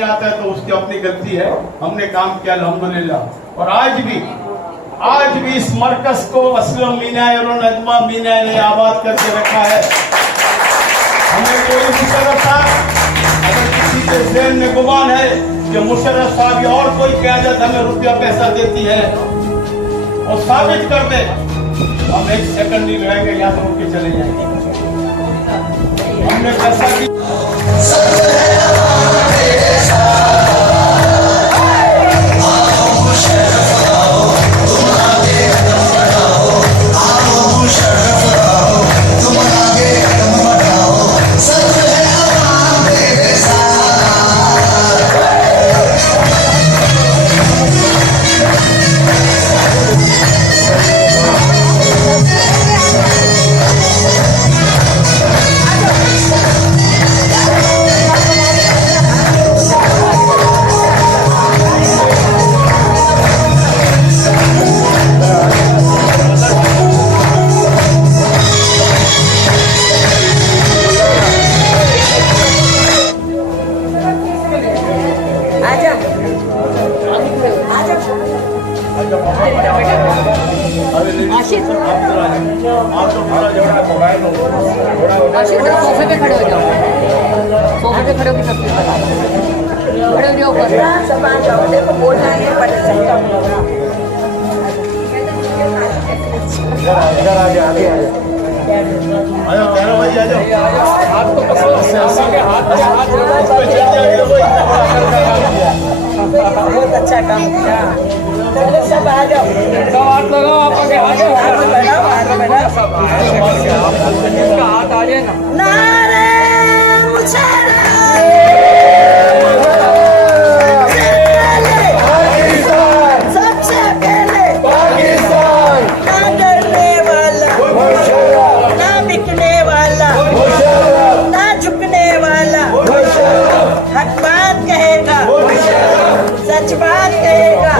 नहीं आता है तो उसकी अपनी गलती है, हमने काम किया अल्हम्दुलिल्लाह। और आज भी इस मरकज को असलम मीना और नजमा मीना ने आबाद करके रखा है। हमें कोई मुशर्रफ साहब, अगर किसी के ज़हन में गुमान है कि मुशर्रफ साहब या और कोई क़यादत हमें रुपया पैसा देती है और साबित कर दे, हम एक सेकंड नहीं लड़ेंगे, यहाँ से उठ के चले जाएंगे। हमने पैसा की सोफे पे खड़े हो जाओ, सोफे पे खड़े होकर तस्वीर बना लो, खड़े हो जाओ ऊपर, सब आ जाओ, देखो बोलना है पता चलता है। इधर आ जाओ, आगे आ जाओ, आयो कहना भाई आ जाओ, हाथ तो पकड़ो, हाथ बहुत अच्छा काम किया। चलो सब आ जाओ, सब हाथ लगाओ, आप आगे हाथ आ जाए ना। नारे मुशर्रफ सबसे पहले पाकिस्तान, ना डरने वाला, ना बिकने वाला, ना झुकने वाला, हक बात कहेगा, सच बात कहेगा।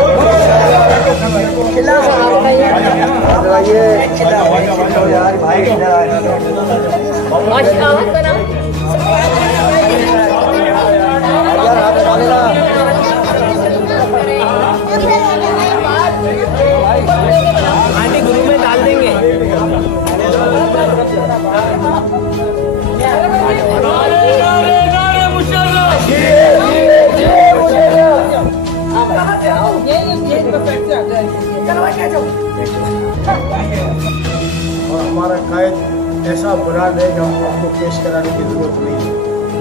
आंटी ग्रुप में डाल देंगे। और हमारा कायद ऐसा बुराद है कि हम आपको पेश कराने की ज़रूरत नहीं है।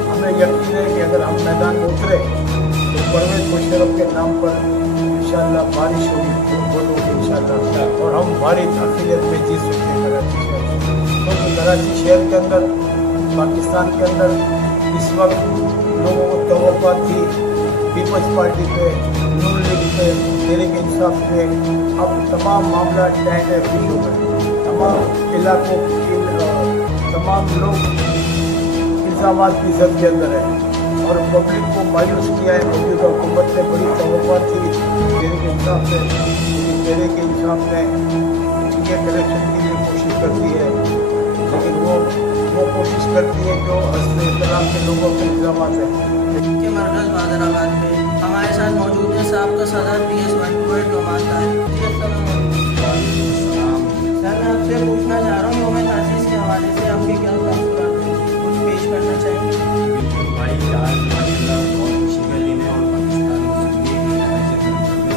हमें यकीन है कि अगर हम मैदान में उतरे तो परवेज़ मुशर्रफ के नाम पर इंशाअल्लाह बारिश होगी, फुटबॉल होगी इंशाअल्लाह, और हम भारी अक़लियत में जीत सकते हैं कराची शहर। क्योंकि कराची शहर के अंदर, पाकिस्तान के अंदर इस वक्त लोगों को तवक्को थी पीपल्स पार्टी पे, नून लीग पे, तहरीक इंसाफ पे, अब तमाम मामला टैंड फिश हो गए। तमाम इलाकों तमाम लोग इल्ज़ामात की जद के अंदर है और पब्लिक को मायूस किया है। मौजूदा हुकूमत ने बड़ी तवक्को थी तहरीक इंसाफ से, लेकिन तहरीक इंसाफ ने इनके कलेक्शन के लिए कोशिश करती है, लेकिन वो कोशिश करती है जो हस्ब इख्तिलाफ के लोगों के इल्ज़ामात है। के मरकज़ बादराबाद में हमारे साथ मौजूद है साहब का सदर PS128 डोमाता है। सर मैं आपसे पूछना चाह रहा हूँ यौम तासीस के हवाले से आपके क्या तअस्सुरात हैं, कुछ पेश करना चाहेंगे? भाई आज माशाल्लाह बहुत खुशी का दिन है और पाकिस्तान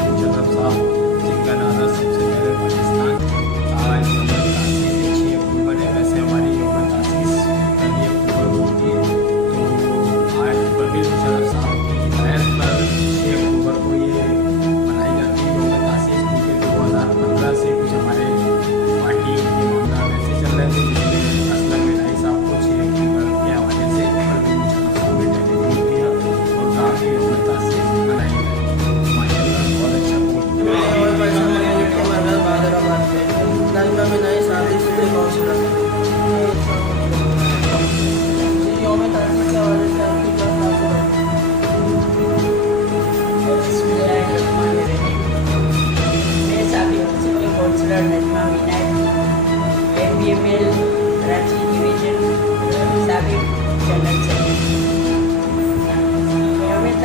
मुशर्रफ साहब जिनका नारा सबसे पहले पाकिस्तान आज यौम तासीस 6 अक्टूबर है। वैसे हमारी यौम तासीस 1 अक्टूबर होती है, तो आज परवेज़ मुशर्रफ साहब की हिदायत पर 6 अक्टूबर को ये मनाई जाती है यौम तासीस, क्योंकि 2015 से कुछ हमारे पार्टी के मामला वैसे चल रहे थे जिसमें असलम मिनाई साहब को 6 अक्टूबर के हवाले से परवेज़ मुशर्रफ साहब ने डेलीगेट किया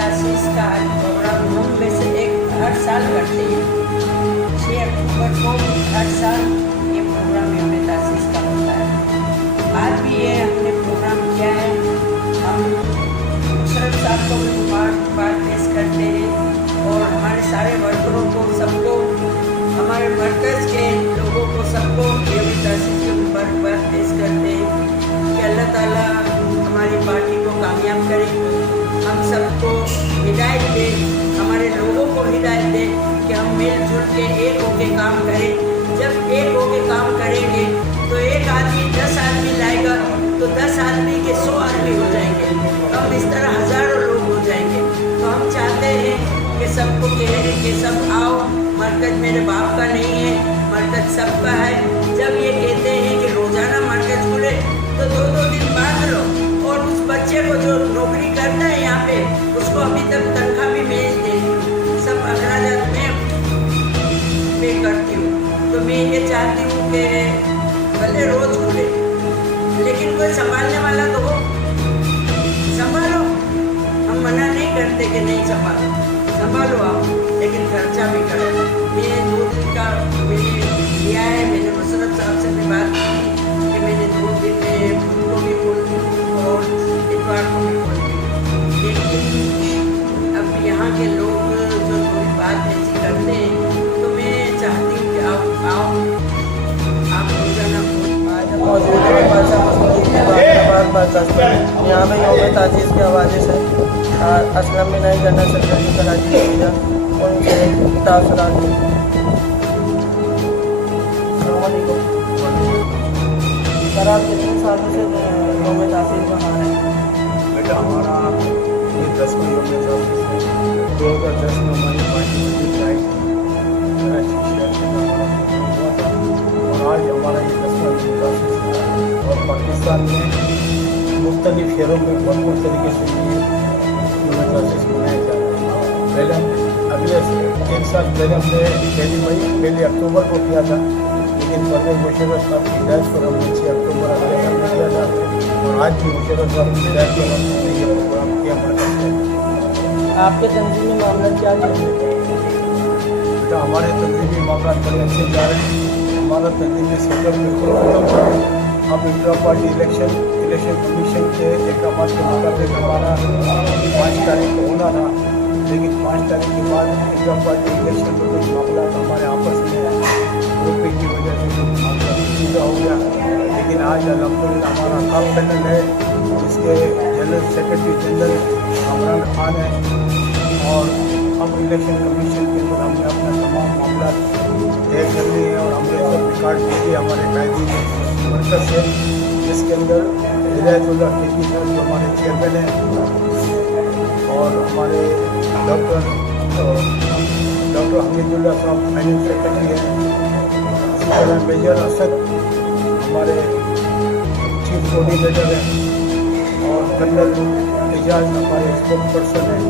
तासीस का आज प्रोग्राम हम में से एक हर साल करते हैं। 6 अक्टूबर को हर साल ये प्रोग्राम यौम तासीस का होता है। आज भी ये हमने प्रोग्राम किया है। हम मुशर्रफ साहब को भी मुबारकबाद पेश करते हैं और हमारे सारे वर्करों को, सबको, हमारे मरकज़ के लोगों को, सबको यौम तासीस की मुबारकबाद पेश करते हैं कि अल्लाह ताला हमारी पार्टी को कामयाब करे, हम सबको हिदायत दे, हमारे लोगों को हिदायत दे कि हम मिलजुल के एक होकर काम करें। जब एक होकर काम करेंगे तो एक आदमी 10 आदमी लाएगा तो 10 आदमी के 100 आदमी हो जाएंगे, हम इस तरह हज़ारों लोग हो जाएंगे। तो हम चाहते हैं कि सबको कहें कि सब आओ, मरकज़ मेरे बाप का नहीं है, मरकज़ सबका है। जब ये कहते हैं कि रोज़ाना मरकज़ खुले तो 2-2 दिन बांध लो, और उस बच्चे को जो नौकरी करता है यहाँ पे, उसको अभी तक तनख्वाह भी मैं देती हूँ, सब अखराजात में पे करती हूँ। तो मैं ये चाहती हूँ कि भले रोज़ खुले लेकिन कोई संभालने वाला तो हो, संभालो। हम मना नहीं करते कि नहीं संभालो आप, लेकिन खर्चा भी करो। मैं 2 दिन का मैंने लिया है, मैंने मुशर्रफ साहब से भी बात की कि मैंने 2 दिन में खुद को भी खोल दी और इतवार को भी खोल दी। लेकिन अब यहाँ के लोग जो थोड़ी बात ऐसी करते हैं तो मैं चाहती हूँ कि आप रोज़ाना मौजूद है यहाँ में यौम तासीस के हवाले से असलम में नई जनरल सेक्रेटरी कराची के उनसे तासुरात। सर, आप कितने सालों से यौम तासीस मना रहे हैं? बेटा, हमारा ये 10वां यौम तासीस है। 2010 में हमारी पार्टी में आई कराची शहर से हमारा हुआ था और आज हमारा ये 10वां यौम तासीस है। और पाकिस्तान में मुख्तलिफ शहरों में भरपूर तरीके से ये यौम तासीस मनाया जा रहा है। पहले अगले 1 साल पहले हमने 1 अक्टूबर को किया था, लेकिन परवेज़ मुशर्रफ साहब की हिदायत पर हमने 6 अक्टूबर अगले साल में किया था और आज भी मुशर्रफ साहब की हिदायत पर हमने ये प्रोग्राम किया मरकज़ में। आपके तंजीमी मामला क्या है? बेटा, हमारे तंजीमी मामला बड़े अच्छे जा रहे हैं। हमारा तंजीमी सेटअप बिल्कुल खत्म है। अब इंट्रा पार्टी इलेक्शन कमीशन के अहकामात के मुताबिक हमारा 5 तारीख को होना था, लेकिन 5 तारीख के बाद इंट्रा पार्टी इलेक्शन में कुछ मामला हमारे आपस में ग्रुपिंग की वजह से कुछ मामला सीधा हो गया। लेकिन आज अल्हम्दुलिल्लाह हमारा कप पैनल है, इसके general secretary general Imran Khan है और अब इलेक्शन कमीशन के अंदर हमने अपना तमाम मामला तय कर लिए हैं और हमने सब रिकॉर्ड दे दिए हमारे कायदी मरकज़ से, जिसके अंदर हिदायतुल्लाह खेती साहब जो हमारे चेयरमैन हैं और हमारे डॉक्टर हमीदुल्लाह साहब फाइनेंस सेक्रेटरी हैं। इसी तरह मेजर असद हमारे चीफ कोऑर्डिनेटर हैं और कर्नल एजाज हमारे स्पोक्स पर्सन हैं।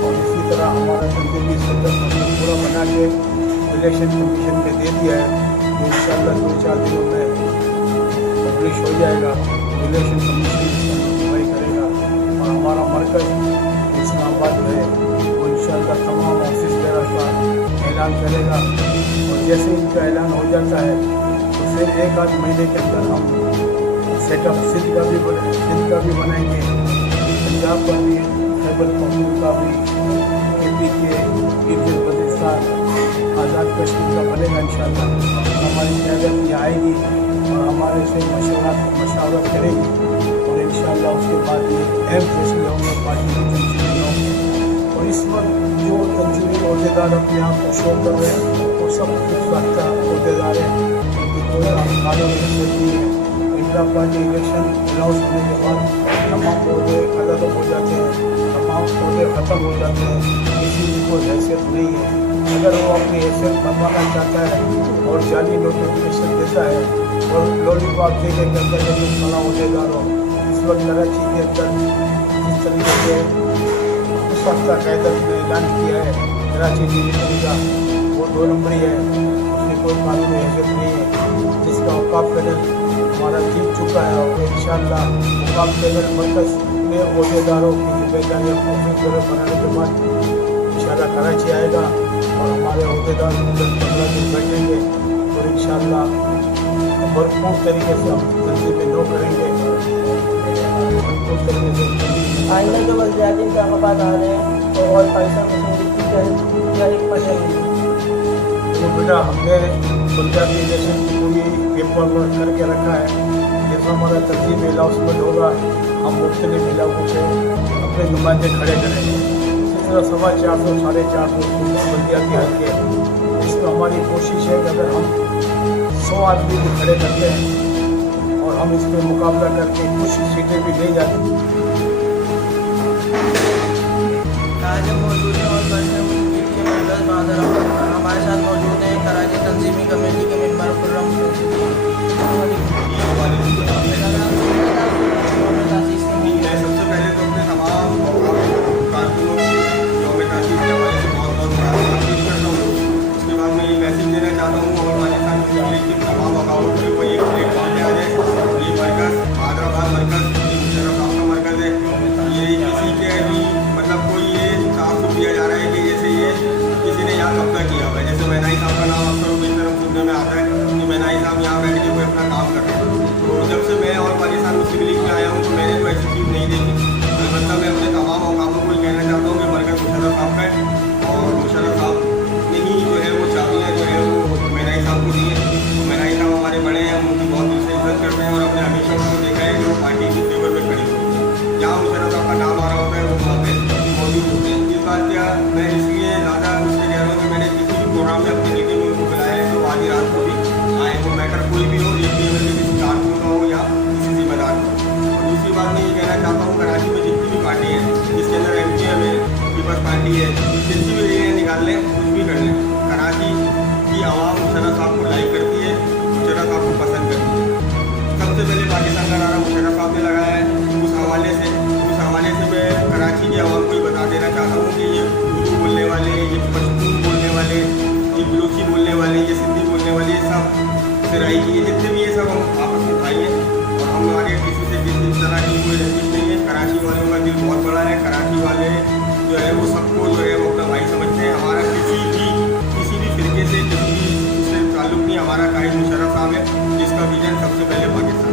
और इसी तरह हमारा तंजीमी सेटअप हमने पूरा बना के इलेक्शन कमीशन में दे दिया है। तो इंशाअल्लाह 2-4 दिनों में पब्लिश हो जाएगा। इलेक्शन कमीशन इसका कार्रवाई करेगा और हमारा मरकज़ इस्लामाबाद में है, वो इंशाअल्लाह तमाम ऑफिस वगैरह का ऐलान करेगा और जैसे इनका ऐलान हो जाता है तो फिर 1-8 महीने के अंदर हम सेटअप सिंध का भी बनाएंगे, पंजाब का भी, खैबर पख्तूनख्वा का भी, KP के गिलगित बल्तिस्तान, आज़ाद कश्मीर का बनेगा इंशाअल्लाह। हमारी क़यादत ये आएगी और हमारे से मशावरत करेगी और इंशाअल्लाह उसके बाद ये अहम फैसले होंगे पार्टी की तंजीमी होंगे। और इस वक्त जो तंजीमी अहदेदार अपने आप को शो कर रहे हैं वो सब कुछ रखता अहदेदार हैं, उनकी कोई कानूनी हैसियत नहीं है। इंट्रा पार्टी इलेक्शन अनाउंस होने के बाद तमाम अहदे अलग हो जाते हैं, तमाम अहदे ख़त्म हो जाते हैं, किसी की कोई हैसियत नहीं है। अगर वो अपनी हैसियत बनवाना चाहता है और जाली नोटिफिकेशन देता है और लॉलीपॉप देने के अंदर जो फला अहदेदार हो, इस वक्त कराची के अंदर जिस तरीके से उस वक्त क़यादत ने ऐलान किया है कराची डिवीज़न का, वो 2 नंबरी है, उसकी कोई कानूनी हैसियत नहीं है, जिसका औकाफ पैनल हमारा जीत चुका है और इंशाअल्लाह औकाफ पैनल मरकज़ में अहदेदारों की बेदारी ऑफिस वगैरह बनाने के बाद इंशाल्लाह कराची आएगा और हमारे अहदेदार 10-15 दिन बैठेंगे और इंशाल्लाह भरपूर तरीके से हम तंजीम में नो करेंगे, भरपूर तरीके से आइंदा जो बल्दियाती इंतखाबात आ रहे हैं तो और पाकिस्तान मुस्लिम लीग की क्या हिकमत है? तो बेटा हमने बल्दियाती इलेक्शन की पूरी पेपर वर्क करके रखा है। जैसा हमारा तंजीम अनाउंसमेंट होगा हम मुख्तलिफ इलाकों से अपने नुमाइंदे खड़े करेंगे। इसी तरह 450 450 बल्दियाती हल्के, इसमें हमारी कोशिश है कि अगर हम 100 आदमी भी खड़े करते हैं और हम इस पर मुकाबला करके कुछ सीटें भी ले जाते हैं। आज हम मौजूद हैं और बल्दियाती मुस्लिम लीग के मेंबर्स बहादुर हमारे साथ मौजूद हैं कराची तंजीमी कमेटी के मेंबर खुर्रम मैं सबसे पहले तो अपने तमाम कारकुनों की यौम तासीस के हवाले से बहुत बहुत मुबारकबाद पेश करता हूँ। उसके बाद मैं ये मैसेज देना चाहता हूँ और पाकिस्तान मुस्लिम लीग की तमाम अकाउंट में कोई एक प्लेटफॉर्म पे आ जाए। ये मरकज़ हैदराबाद मरकज़ मुशर्रफ साहब का मरकज़ है। ये किसी के भी मतलब कोई ये तासुब दिया जा रहा है कि जैसे ये किसी ने यहाँ कब्जा किया हुआ है। जैसे मैनाई साहब का नाम अक्सर मेरी तरफ सुनने में आता है कि मैनाई साहब यहाँ बैठ के कोई अपना काम कर रहे हैं। तो जब से मैं और पाकिस्तान मुस्लिम लीग में आया हूँ तो मैंने कोई ऐसी चीज़ नहीं देखी। अलबत्ता मैं अपने तमाम अवकाफों को कहना चाहता हूँ कि मरकज़ मुशर्रफ साहब का है और मुशर्रफ साहब ने ही जो है वो चाबियाँ जो है वो मैनाई साहब को दी हैं। तो मैनाई साहब हमारे बड़े हैं, हम उनकी बहुत दिल से इज्जत करते हैं और हमने हमेशा उनको देखा है कि वो पार्टी की फेवर में खड़ी होती है। जहाँ मुशर्रफ साहब का नाम आ रहा होता है वो वहाँ पर मौजूद होते हैं। इस बात का मैं इसलिए ज़्यादा उससे कह रहा हूँ कि मैंने किसी भी प्रोग्राम में अपनी मीटिंग में उनको बुलाया है तो आधी रात को भी आए, वो मैटर कोई भी हो, एक भी किसी कारकुन का हो या किसी जिम्मेदार का हो। और दूसरी बात मैं ये कहना चाहता हूँ कराची में जितनी भी पार्टी है जिसके अंदर MKM है, पीपल्स पार्टी है, जितनी भी रैलियाँ निकाल लें कुछ भी कर लें, कराची की आवाम मुशर्रफ साहब को लाइक करती है, मुशर्रफ साहब को पसंद करती है। सबसे पहले पाकिस्तान का नारा मुशर्रफ साहब ने लगाया है। उस हवाले से मैं कराची की आवाम को ये बता देना चाहता हूँ कि ये उर्दू बोलने वाले, ये पश्तून बोलने वाले, ये बलूची बोलने वाले, ये सिंधी बोलने वाले, ये सब सिराई की जितने भी ये सब हम आपस में भाई हैं और हम हमारे किसी से किसी तरह की कोई रंजिश नहीं है। कराची वालों का दिल बहुत बड़ा है। कराची वाले जो है वो सबको जो है वो अपना भाई समझते हैं। हमारा किसी भी फिरके से किसी भी उससे ताल्लुक़ नहीं। हमारा कायद मुशर्रफ साहब है जिसका विजन सबसे पहले पाकिस्तान